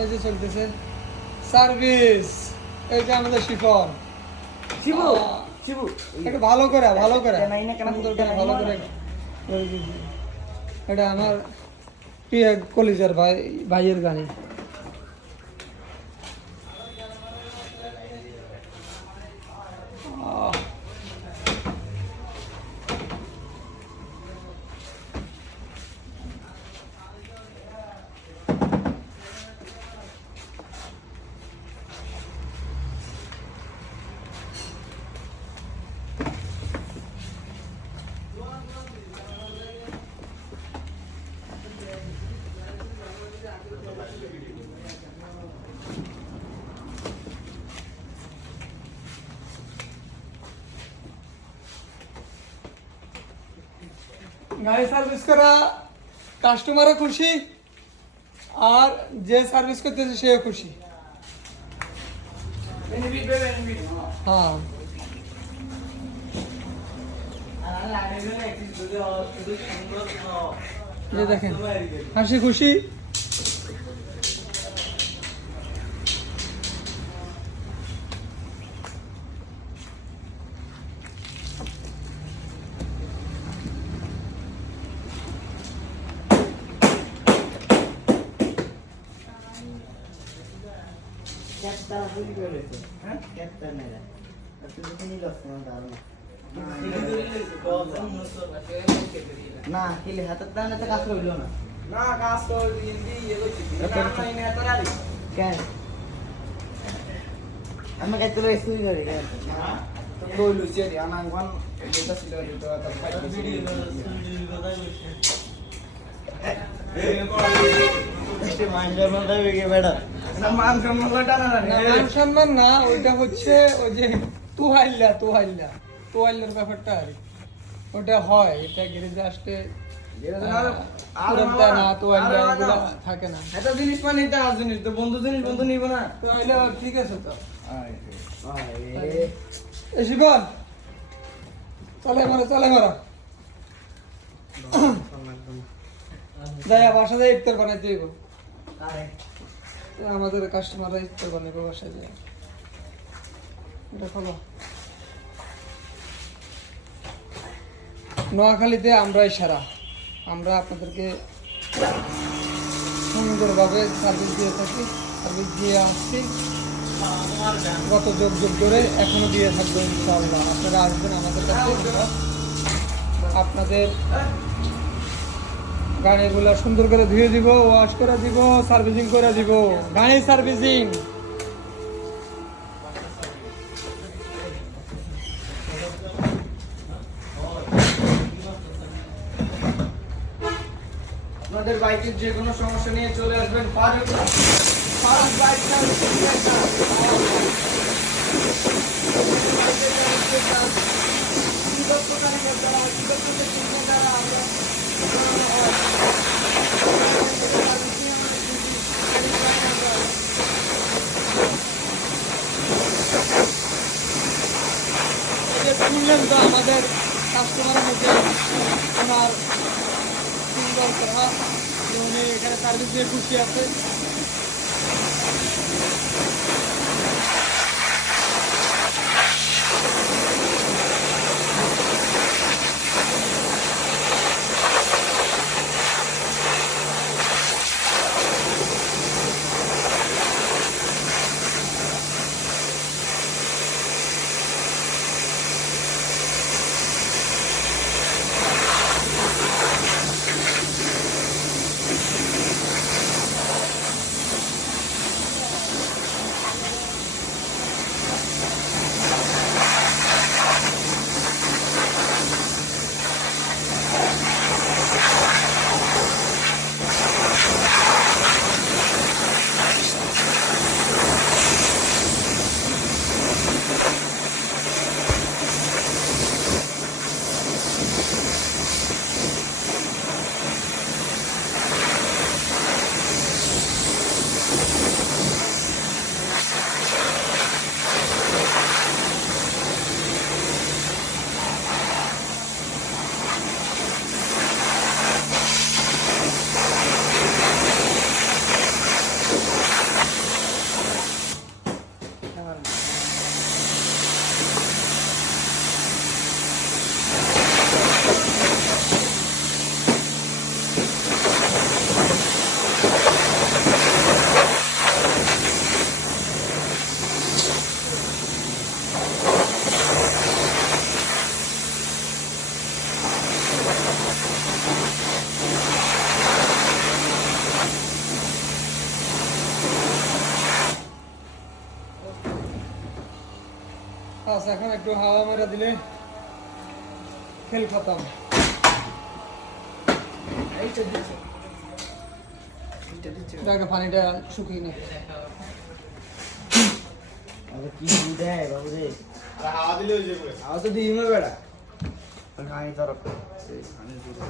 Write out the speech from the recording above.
এই যে চলতেছে সার্ভিস। এই যে আমাদের শিফন শিবু শিবু একটু ভালো করে নাই না কেন সুন্দর করে ভালো করে করে দিবি। এটা আমার প্রিয় কলিজার ভাইয়ের গানি। গাড়ি সার্ভিস করা কাস্টমারও খুশি আর যে সার্ভিস করতেছে সেও খুশি। হ্যাঁ এই দেখেন হাসি খুশি। না কিলে হাতের দানে তো কাজ করলো না না কাজ করে ইন্দি কেন আমি কাজ করে স্কুল করে কেন তো বলু চেরি আনাঙ্গন এটা ছিল তো তার ফাইট মান সম্মানটা না মান সম্মান না, ওইটা হচ্ছে ওই যে তোয়াইল্লার ব্যাপারটা আর কি। ওটা হয়, এটা গ্যারেজে আসতে থাকে না। এটা জিনিস মানে এটা আর জিনিস তো বন্ধু জিনিস বন্ধু নিব না তোয়াইল্লা ঠিক আছে তো। এই শিবন চলে মারা যাই বাসা যায় ইফতার বানাইতে হইব। আমাদের কাস্টমাররা ইফতার বানাইবো বাসায় যায়। এটা খোলো। নোয়াখালীতে আমরাই সারা, আমরা আপনাদেরকে সুন্দরভাবে সার্ভিস দিয়ে থাকি, সার্ভিস দিয়ে আসছি গত যোগ ধরে, এখনো দিয়ে থাকবো ইনশাআল্লাহ। আপনারা আসবেন আমাদের কাছে, আপনাদের গাড়িগুলো সুন্দর করে ধুয়ে দিব, ওয়াশ করে দিব, সার্ভিসিং করে দিব। গাড়ি সার্ভিসিং আপনাদের বাইকের যে কোনো সমস্যা নিয়ে চলে আসবেন ফারুক বাইক শুনলেন তো আমাদের কাস্টমারের মধ্যে ওনার সুন্দর কথা, উনি এখানে সার্ভিস দিয়ে খুশি আছে। বাস এখন একটু হাওয়া মেরা দিলে খেল খতম। এইটা দিচ্ছে এইটা দিচ্ছে দেখো পানিটা শুকিয়ে নেই। আরে কি দেয় বাবু রে, হাওয়া দিলে ওই যে আবার তো দিই বেড়া আমি তরফ সেই পানি জোরে